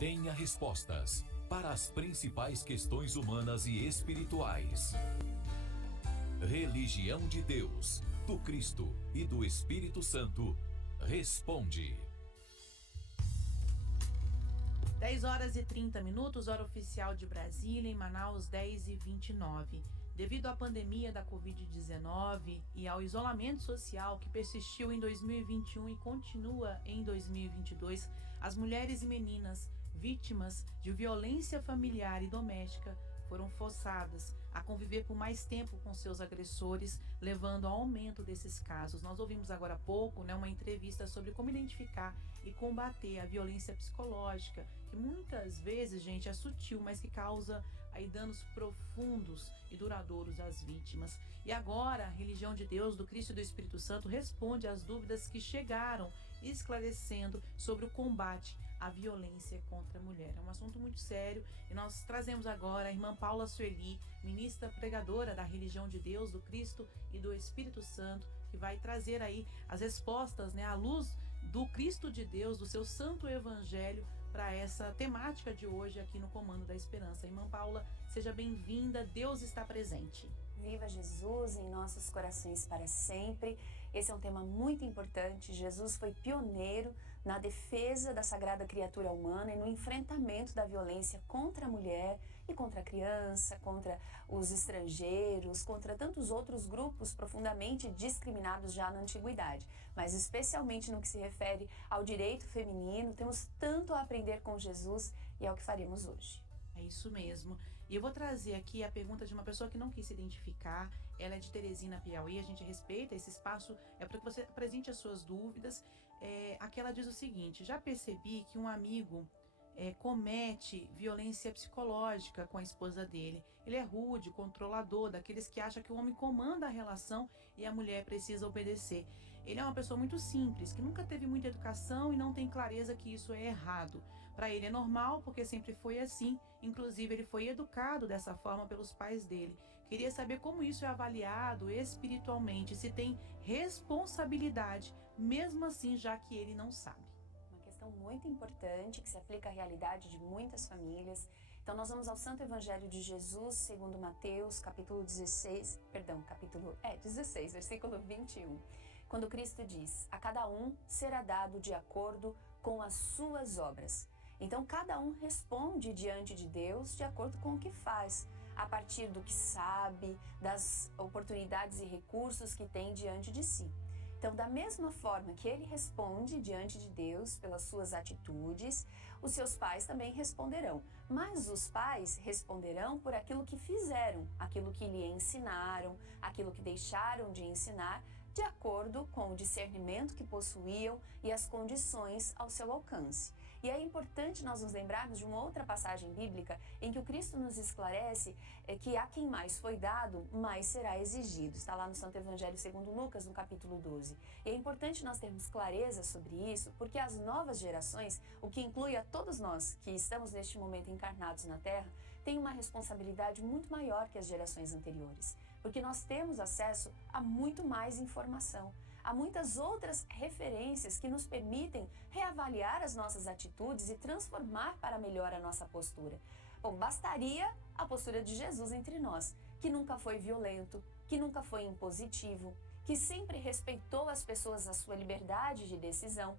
tenha respostas para as principais questões humanas e espirituais. Religião de Deus, do Cristo e do Espírito Santo, responde. 10 horas e 30 minutos, hora oficial de Brasília, em Manaus, 10h29. Devido à pandemia da Covid-19 e ao isolamento social que persistiu em 2021 e continua em 2022, as mulheres e meninas vítimas de violência familiar e doméstica foram forçadas a conviver por mais tempo com seus agressores, levando ao aumento desses casos. Nós ouvimos agora há pouco, uma entrevista sobre como identificar e combater a violência psicológica, que muitas vezes, gente, é sutil, mas que causa aí danos profundos e duradouros às vítimas. E agora, a Religião de Deus, do Cristo e do Espírito Santo responde às dúvidas que chegaram, esclarecendo sobre o combate à violência contra a mulher. É um assunto muito sério e nós trazemos agora a irmã Paula Sueli, ministra pregadora da Religião de Deus, do Cristo e do Espírito Santo, que vai trazer aí as respostas, à luz do Cristo de Deus, do seu santo evangelho, para essa temática de hoje aqui no Comando da Esperança. Irmã Paula, seja bem-vinda, Deus está presente. Viva Jesus em nossos corações para sempre. Esse é um tema muito importante. Jesus foi pioneiro na defesa da sagrada criatura humana e no enfrentamento da violência contra a mulher e contra a criança, contra os estrangeiros, contra tantos outros grupos profundamente discriminados já na antiguidade. Mas especialmente no que se refere ao direito feminino, temos tanto a aprender com Jesus e é o que faremos hoje. É isso mesmo. E eu vou trazer aqui a pergunta de uma pessoa que não quis se identificar. Ela é de Teresina, Piauí. A gente respeita esse espaço, é para que você apresente as suas dúvidas. Aqui ela diz o seguinte: já percebi que um amigo comete violência psicológica com a esposa dele. Ele é rude, controlador, daqueles que acham que o homem comanda a relação e a mulher precisa obedecer. Ele é uma pessoa muito simples, que nunca teve muita educação e não tem clareza que isso é errado. Para ele é normal, porque sempre foi assim. Inclusive, ele foi educado dessa forma pelos pais dele. Queria saber como isso é avaliado espiritualmente, se tem responsabilidade, mesmo assim, já que ele não sabe. Questão muito importante que se aplica à realidade de muitas famílias. Então nós vamos ao Santo Evangelho de Jesus, segundo Mateus, capítulo 16, versículo 21, quando Cristo diz: a cada um será dado de acordo com as suas obras. Então cada um responde diante de Deus de acordo com o que faz, a partir do que sabe, das oportunidades e recursos que tem diante de si. Então, da mesma forma que ele responde diante de Deus pelas suas atitudes, os seus pais também responderão. Mas os pais responderão por aquilo que fizeram, aquilo que lhe ensinaram, aquilo que deixaram de ensinar, de acordo com o discernimento que possuíam e as condições ao seu alcance. E é importante nós nos lembrarmos de uma outra passagem bíblica em que o Cristo nos esclarece que a quem mais foi dado, mais será exigido. Está lá no Santo Evangelho segundo Lucas, no capítulo 12. E é importante nós termos clareza sobre isso, porque as novas gerações, o que inclui a todos nós que estamos neste momento encarnados na Terra, têm uma responsabilidade muito maior que as gerações anteriores, porque nós temos acesso a muito mais informação, há muitas outras referências que nos permitem reavaliar as nossas atitudes e transformar para melhor a nossa postura. Bom, bastaria a postura de Jesus entre nós, que nunca foi violento, que nunca foi impositivo, que sempre respeitou as pessoas a sua liberdade de decisão.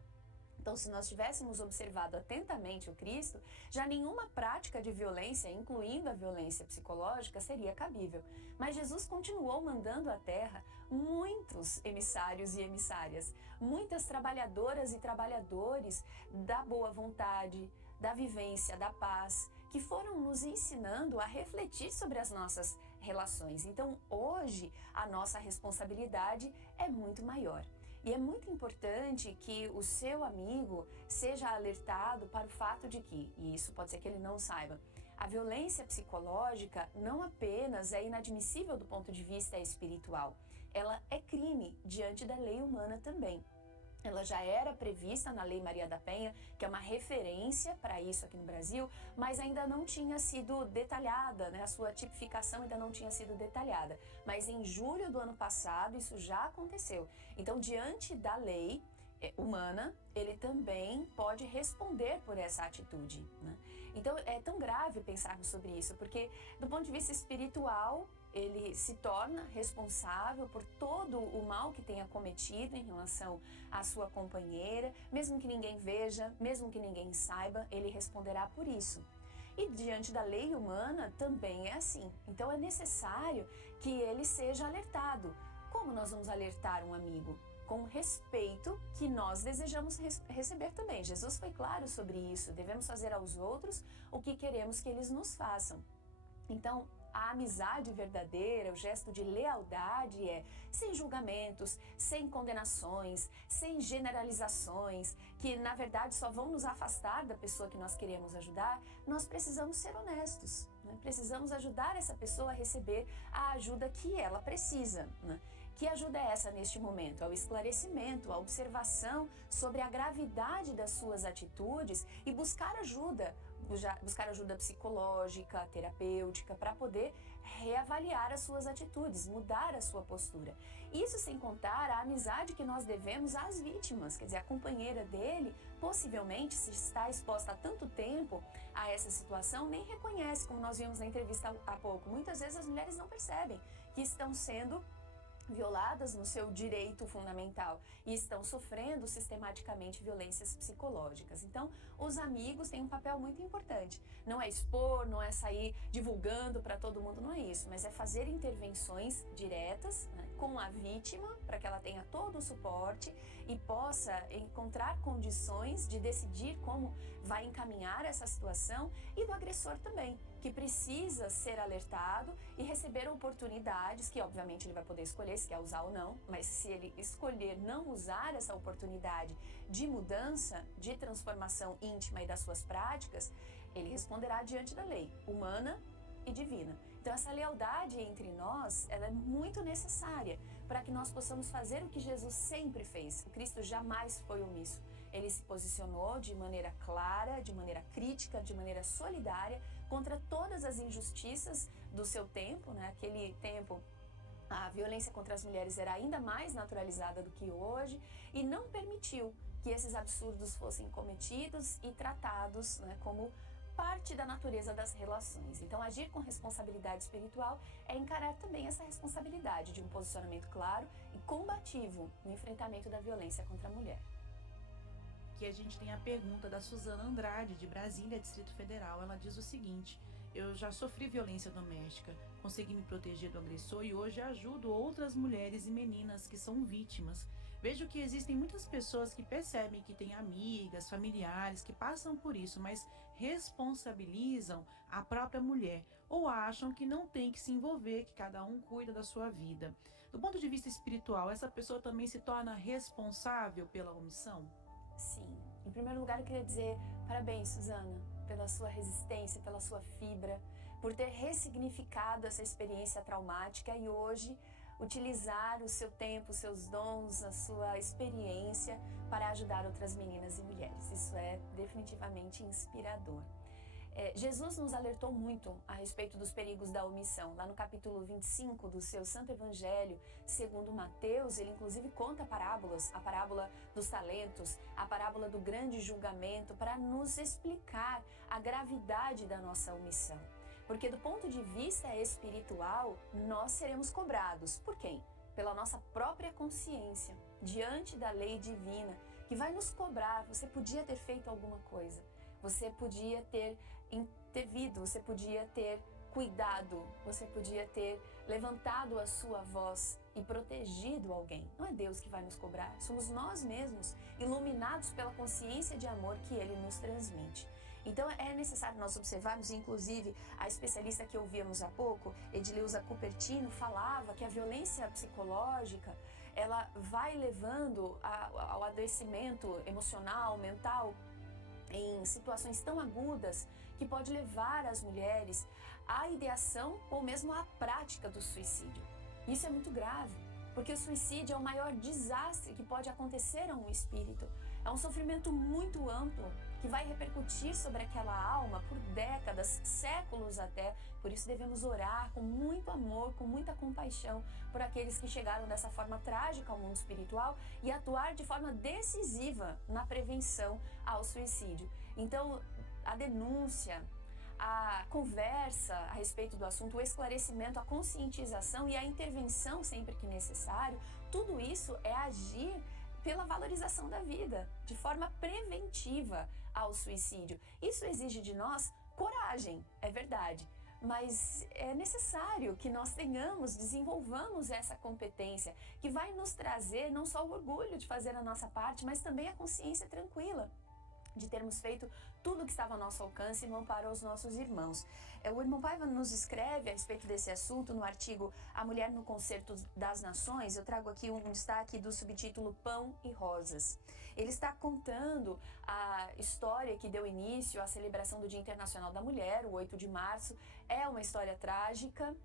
Então, se nós tivéssemos observado atentamente o Cristo, já nenhuma prática de violência, incluindo a violência psicológica, seria cabível. Mas Jesus continuou mandando à terra muitos emissários e emissárias, muitas trabalhadoras e trabalhadores da boa vontade, da vivência, da paz, que foram nos ensinando a refletir sobre as nossas relações. Então, hoje, a nossa responsabilidade é muito maior. E é muito importante que o seu amigo seja alertado para o fato de que, e isso pode ser que ele não saiba, a violência psicológica não apenas é inadmissível do ponto de vista espiritual, ela é crime diante da lei humana também. Ela já era prevista na Lei Maria da Penha, que é uma referência para isso aqui no Brasil, mas ainda não tinha sido detalhada, a sua tipificação ainda não tinha sido detalhada. Mas em julho do ano passado isso já aconteceu. Então, diante da lei, humana, ele também pode responder por essa atitude, né? Então é tão grave pensarmos sobre isso, porque do ponto de vista espiritual, ele se torna responsável por todo o mal que tenha cometido em relação à sua companheira, mesmo que ninguém veja, mesmo que ninguém saiba, ele responderá por isso. E diante da lei humana também é assim. Então é necessário que ele seja alertado. Como nós vamos alertar um amigo? Com respeito que nós desejamos receber também. Jesus foi claro sobre isso. Devemos fazer aos outros o que queremos que eles nos façam. Então, a amizade verdadeira, o gesto de lealdade é sem julgamentos, sem condenações, sem generalizações, que na verdade só vão nos afastar da pessoa que nós queremos ajudar. Nós precisamos ser honestos, né? Precisamos ajudar essa pessoa a receber a ajuda que ela precisa, né? Que ajuda é essa neste momento? É o esclarecimento, a observação sobre a gravidade das suas atitudes e buscar ajuda psicológica, terapêutica, para poder reavaliar as suas atitudes, mudar a sua postura. Isso sem contar a amizade que nós devemos às vítimas, quer dizer, a companheira dele, possivelmente, se está exposta há tanto tempo a essa situação, nem reconhece, como nós vimos na entrevista há pouco. Muitas vezes as mulheres não percebem que estão sendo violadas no seu direito fundamental e estão sofrendo sistematicamente violências psicológicas. Então, os amigos têm um papel muito importante. Não é expor, não é sair divulgando para todo mundo, não é isso, mas é fazer intervenções diretas, né, com a vítima, para que ela tenha todo o suporte e possa encontrar condições de decidir como vai encaminhar essa situação, e do agressor também, que precisa ser alertado e receber oportunidades, que obviamente ele vai poder escolher se quer usar ou não, mas se ele escolher não usar essa oportunidade de mudança, de transformação íntima e das suas práticas, ele responderá diante da lei, humana e divina. Então essa lealdade entre nós, ela é muito necessária para que nós possamos fazer o que Jesus sempre fez. O Cristo jamais foi omisso. Ele se posicionou de maneira clara, de maneira crítica, de maneira solidária contra todas as injustiças do seu tempo, né? Aquele tempo, a violência contra as mulheres era ainda mais naturalizada do que hoje, e não permitiu que esses absurdos fossem cometidos e tratados, né, como parte da natureza das relações. Então, agir com responsabilidade espiritual é encarar também essa responsabilidade de um posicionamento claro e combativo no enfrentamento da violência contra a mulher. Aqui a gente tem a pergunta da Suzana Andrade, de Brasília, Distrito Federal. Ela diz o seguinte: eu já sofri violência doméstica, consegui me proteger do agressor e hoje ajudo outras mulheres e meninas que são vítimas. Vejo que existem muitas pessoas que percebem que têm amigas, familiares que passam por isso, mas responsabilizam a própria mulher ou acham que não tem que se envolver, que cada um cuida da sua vida. Do ponto de vista espiritual, essa pessoa também se torna responsável pela omissão? Sim. Em primeiro lugar, eu queria dizer parabéns, Suzana, pela sua resistência, pela sua fibra, por ter ressignificado essa experiência traumática e hoje utilizar o seu tempo, os seus dons, a sua experiência para ajudar outras meninas e mulheres. Isso é definitivamente inspirador. Jesus nos alertou muito a respeito dos perigos da omissão. Lá no capítulo 25 do seu Santo Evangelho, segundo Mateus, ele inclusive conta parábolas, a parábola dos talentos, a parábola do grande julgamento, para nos explicar a gravidade da nossa omissão. Porque do ponto de vista espiritual, nós seremos cobrados. Por quem? Pela nossa própria consciência, diante da lei divina, que vai nos cobrar. Você podia ter feito alguma coisa. Você podia ter intervido, você podia ter cuidado, você podia ter levantado a sua voz e protegido alguém. Não é Deus que vai nos cobrar, somos nós mesmos, iluminados pela consciência de amor que Ele nos transmite. Então é necessário nós observarmos, inclusive a especialista que ouvíamos há pouco, Edileuza Cupertino, falava que a violência psicológica, ela vai levando ao adoecimento emocional, mental, em situações tão agudas que pode levar as mulheres à ideação ou mesmo à prática do suicídio. Isso é muito grave, porque o suicídio é o maior desastre que pode acontecer a um espírito. É um sofrimento muito amplo, que vai repercutir sobre aquela alma por décadas, séculos até. Por isso devemos orar com muito amor, com muita compaixão por aqueles que chegaram dessa forma trágica ao mundo espiritual e atuar de forma decisiva na prevenção ao suicídio. Então, a denúncia, a conversa a respeito do assunto, o esclarecimento, a conscientização e a intervenção sempre que necessário, tudo isso é agir pela valorização da vida, de forma preventiva ao suicídio. Isso exige de nós coragem, é verdade, mas é necessário que nós desenvolvamos essa competência, que vai nos trazer não só o orgulho de fazer a nossa parte, mas também a consciência tranquila de termos feito tudo que estava ao nosso alcance no amparo aos nossos irmãos. O irmão Paiva nos escreve a respeito desse assunto no artigo A Mulher no Concerto das Nações. Eu trago aqui um destaque do subtítulo Pão e Rosas. Ele está contando a história que deu início à celebração do Dia Internacional da Mulher, o 8 de março. É uma história trágica,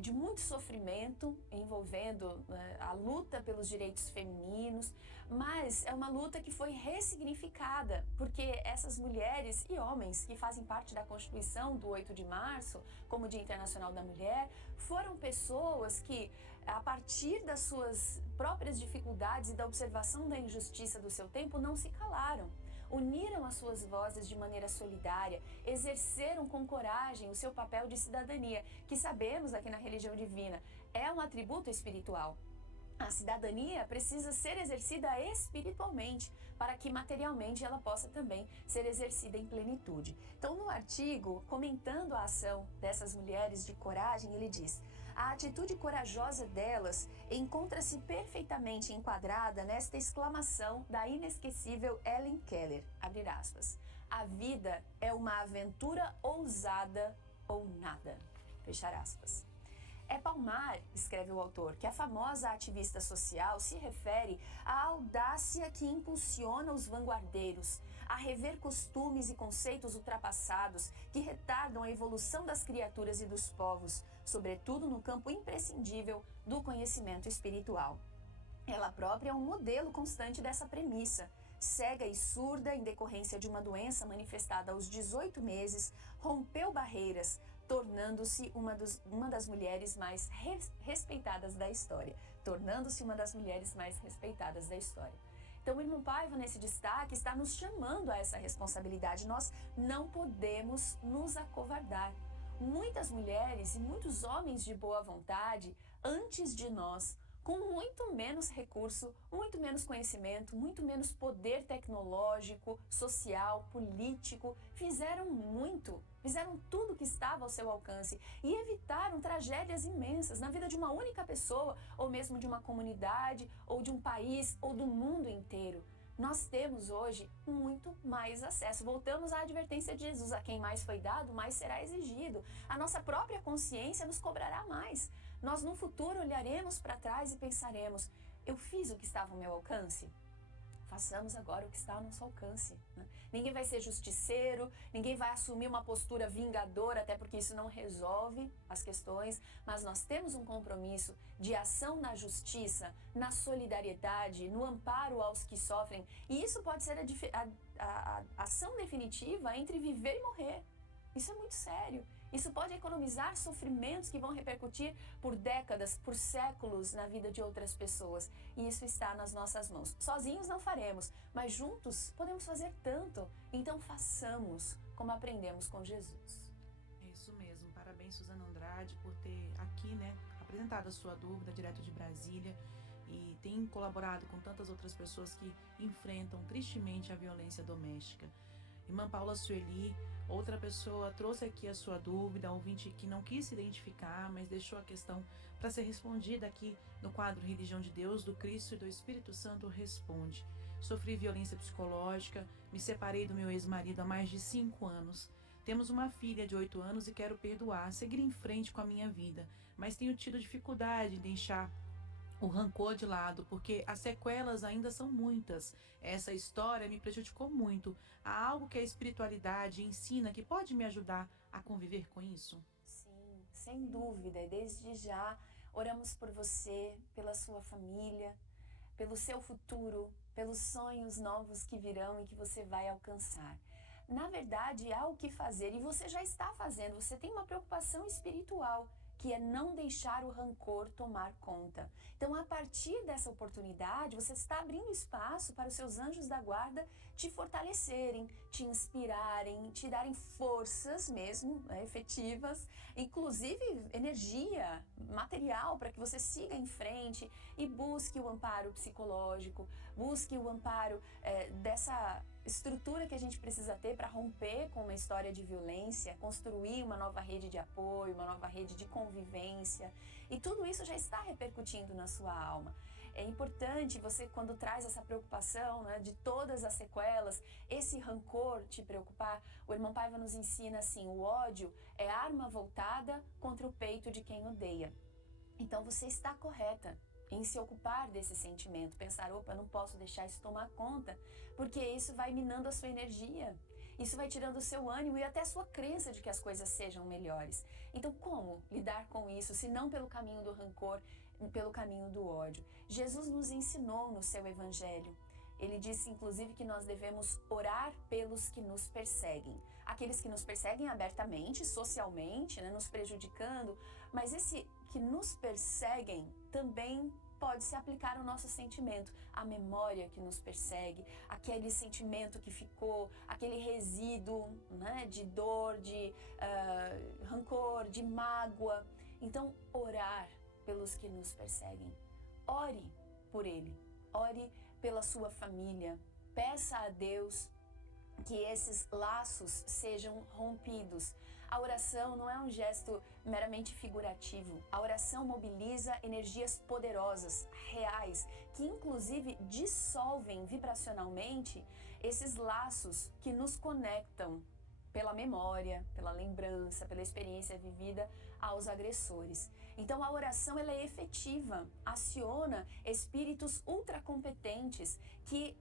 de muito sofrimento, envolvendo a luta pelos direitos femininos, mas é uma luta que foi ressignificada, porque essas mulheres e homens que fazem parte da Constituição do 8 de março, como Dia Internacional da Mulher, foram pessoas que, a partir das suas próprias dificuldades e da observação da injustiça do seu tempo, não se calaram. Uniram as suas vozes de maneira solidária, exerceram com coragem o seu papel de cidadania, que sabemos aqui na religião divina, é um atributo espiritual. A cidadania precisa ser exercida espiritualmente, para que materialmente ela possa também ser exercida em plenitude. Então, no artigo, comentando a ação dessas mulheres de coragem, ele diz: a atitude corajosa delas encontra-se perfeitamente enquadrada nesta exclamação da inesquecível Helen Keller, abre aspas, a vida é uma aventura ousada ou nada, fechar aspas. É palmar, escreve o autor, que a famosa ativista social se refere à audácia que impulsiona os vanguardeiros a rever costumes e conceitos ultrapassados que retardam a evolução das criaturas e dos povos, sobretudo no campo imprescindível do conhecimento espiritual. Ela própria é um modelo constante dessa premissa. Cega e surda em decorrência de uma doença manifestada aos 18 meses, rompeu barreiras, tornando-se uma das mulheres mais respeitadas da história. Tornando-se uma das mulheres mais respeitadas da história. Então, o irmão Paiva, nesse destaque, está nos chamando a essa responsabilidade. Nós não podemos nos acovardar. Muitas mulheres e muitos homens de boa vontade, antes de nós, com muito menos recurso, muito menos conhecimento, muito menos poder tecnológico, social, político, fizeram tudo que estava ao seu alcance e evitaram tragédias imensas na vida de uma única pessoa, ou mesmo de uma comunidade, ou de um país, ou do mundo inteiro. Nós temos hoje muito mais acesso. Voltamos à advertência de Jesus: a quem mais foi dado, mais será exigido. A nossa própria consciência nos cobrará mais. Nós no futuro olharemos para trás e pensaremos: eu fiz o que estava ao meu alcance? Façamos agora o que está ao nosso alcance, né? Ninguém vai ser justiceiro, ninguém vai assumir uma postura vingadora, até porque isso não resolve as questões, mas nós temos um compromisso de ação na justiça, na solidariedade, no amparo aos que sofrem, e isso pode ser a ação definitiva entre viver e morrer. Isso é muito sério. Isso pode economizar sofrimentos que vão repercutir por décadas, por séculos na vida de outras pessoas. E isso está nas nossas mãos. Sozinhos não faremos, mas juntos podemos fazer tanto. Então façamos como aprendemos com Jesus. É isso mesmo. Parabéns, Suzana Andrade, por ter aqui, apresentado a sua dúvida direto de Brasília e tem colaborado com tantas outras pessoas que enfrentam tristemente a violência doméstica. Irmã Paula Sueli, outra pessoa, trouxe aqui a sua dúvida, um ouvinte que não quis se identificar, mas deixou a questão para ser respondida aqui no quadro Religião de Deus, do Cristo e do Espírito Santo Responde. Sofri violência psicológica, me separei do meu ex-marido há mais de 5 anos. Temos uma filha de 8 anos e quero perdoar, seguir em frente com a minha vida, mas tenho tido dificuldade em deixar o rancor de lado, porque as sequelas ainda são muitas. Essa história me prejudicou muito. Há algo que a espiritualidade ensina que pode me ajudar a conviver com isso? Sim, sem dúvida. E desde já oramos por você, pela sua família, pelo seu futuro, pelos sonhos novos que virão e que você vai alcançar. na verdade, há o que fazer e você já está fazendo. Você tem uma preocupação espiritual, que é não deixar o rancor tomar conta. Então, a partir dessa oportunidade, você está abrindo espaço para os seus anjos da guarda te fortalecerem, te inspirarem, te darem forças mesmo, efetivas, inclusive energia, material, para que você siga em frente e busque o amparo psicológico, busque o amparo dessa estrutura que a gente precisa ter para romper com uma história de violência, construir uma nova rede de apoio, uma nova rede de convivência, e tudo isso já está repercutindo na sua alma. É importante você, quando traz essa preocupação, né, de todas as sequelas, esse rancor te preocupar. O irmão Paiva nos ensina assim: o ódio é arma voltada contra o peito de quem odeia. Então você está correta em se ocupar desse sentimento, pensar, opa, não posso deixar isso tomar conta, porque isso vai minando a sua energia, isso vai tirando o seu ânimo e até a sua crença de que as coisas sejam melhores. Então, como lidar com isso, se não pelo caminho do rancor, pelo caminho do ódio? Jesus nos ensinou no seu evangelho. Ele disse, inclusive, que nós devemos orar pelos que nos perseguem. Aqueles que nos perseguem abertamente, socialmente, né, nos prejudicando, mas esse que nos perseguem também pode se aplicar ao nosso sentimento, a memória que nos persegue, aquele sentimento que ficou, aquele resíduo, né, de dor, de rancor, de mágoa. Então, orar pelos que nos perseguem. Ore por ele, ore pela sua família, peça a Deus que esses laços sejam rompidos. A oração não é um gesto meramente figurativo. A oração mobiliza energias poderosas, reais, que inclusive dissolvem vibracionalmente esses laços que nos conectam pela memória, pela lembrança, pela experiência vivida aos agressores. Então a oração ela é efetiva, aciona espíritos ultracompetentes que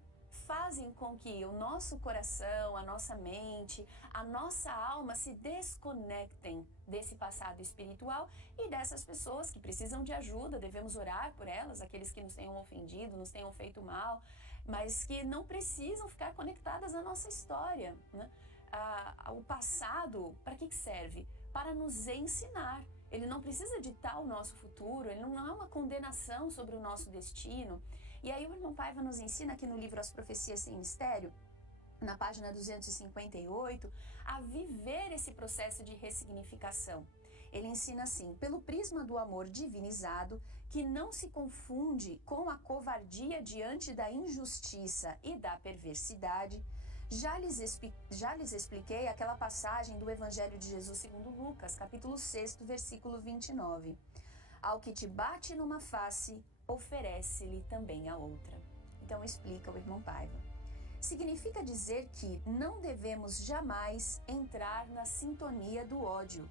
fazem com que o nosso coração, a nossa mente, a nossa alma se desconectem desse passado espiritual e dessas pessoas que precisam de ajuda. Devemos orar por elas, aqueles que nos tenham ofendido, nos tenham feito mal, mas que não precisam ficar conectadas à nossa história, né? O passado, para que serve? Para nos ensinar. Ele não precisa ditar o nosso futuro, ele não é uma condenação sobre o nosso destino. E aí o irmão Paiva nos ensina aqui no livro As Profecias Sem Mistério, na página 258, a viver esse processo de ressignificação. Ele ensina assim: pelo prisma do amor divinizado, que não se confunde com a covardia diante da injustiça e da perversidade, já lhes expliquei aquela passagem do Evangelho de Jesus segundo Lucas, capítulo 6, versículo 29. Ao que te bate numa face, oferece-lhe também a outra. Então explica o irmão Paiva. Significa dizer que não devemos jamais entrar na sintonia do ódio.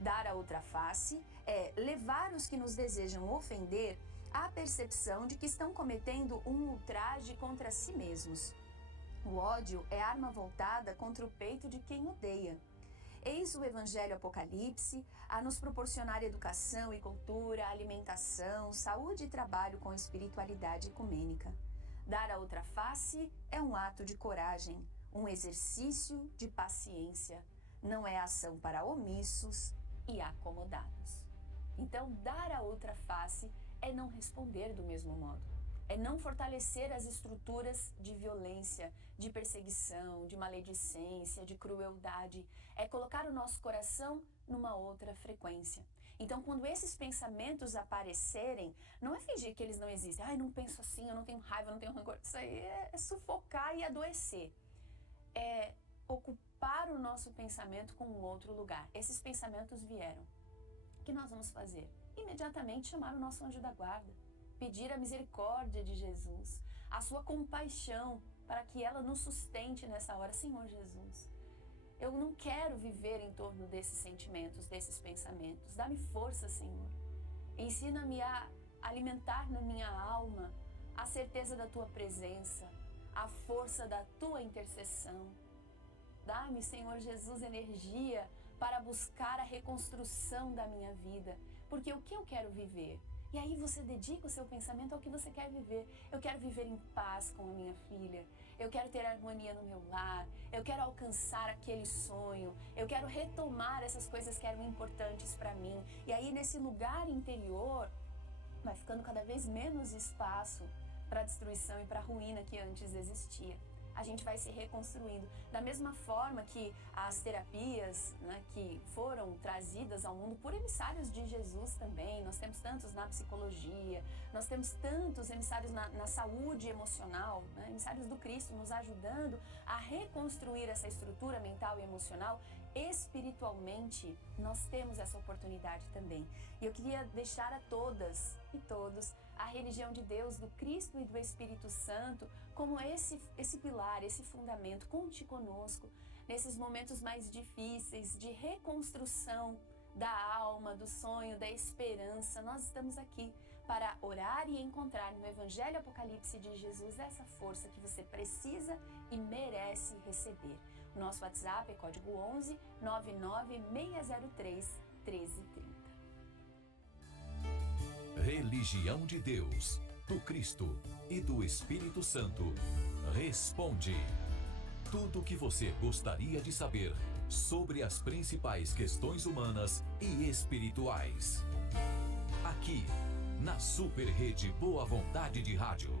Dar a outra face é levar os que nos desejam ofender à percepção de que estão cometendo um ultraje contra si mesmos. O ódio é arma voltada contra o peito de quem odeia. Eis o Evangelho Apocalipse a nos proporcionar educação e cultura, alimentação, saúde e trabalho com espiritualidade ecumênica. Dar a outra face é um ato de coragem, um exercício de paciência. Não é ação para omissos e acomodados. Então, dar a outra face é não responder do mesmo modo. É não fortalecer as estruturas de violência, de perseguição, de maledicência, de crueldade. É colocar o nosso coração numa outra frequência. Então, quando esses pensamentos aparecerem, não é fingir que eles não existem. Ai, não penso assim, eu não tenho raiva, eu não tenho rancor. Isso aí é sufocar e adoecer. É ocupar o nosso pensamento com um outro lugar. Esses pensamentos vieram. O que nós vamos fazer? Imediatamente chamar o nosso anjo da guarda. Pedir a misericórdia de Jesus, a sua compaixão, para que ela nos sustente nessa hora. Senhor Jesus, eu não quero viver em torno desses sentimentos, desses pensamentos. Dá-me força, Senhor. Ensina-me a alimentar na minha alma a certeza da Tua presença, a força da Tua intercessão. Dá-me, Senhor Jesus, energia para buscar a reconstrução da minha vida, porque o que eu quero viver? E aí você dedica o seu pensamento ao que você quer viver. Eu quero viver em paz com a minha filha. eu quero ter harmonia no meu lar, eu quero alcançar aquele sonho, eu quero retomar essas coisas que eram importantes para mim. E aí nesse lugar interior vai ficando cada vez menos espaço para a destruição e para a ruína que antes existia. A gente vai se reconstruindo. Da mesma forma que as terapias, né, que foram trazidas ao mundo por emissários de Jesus também, nós temos tantos na psicologia, nós temos tantos emissários na saúde emocional, né, emissários do Cristo nos ajudando a reconstruir essa estrutura mental e emocional. Espiritualmente, nós temos essa oportunidade também. E eu queria deixar a todas e todos a religião de Deus, do Cristo e do Espírito Santo, como esse pilar, esse fundamento. Conte conosco nesses momentos mais difíceis de reconstrução da alma, do sonho, da esperança. Nós estamos aqui para orar e encontrar no Evangelho Apocalipse de Jesus essa força que você precisa e merece receber. O nosso WhatsApp é código 11 99603 1330. Religião de Deus, do Cristo e do Espírito Santo. Responde. Tudo o que você gostaria de saber sobre as principais questões humanas e espirituais. Aqui, na Super Rede Boa Vontade de Rádio.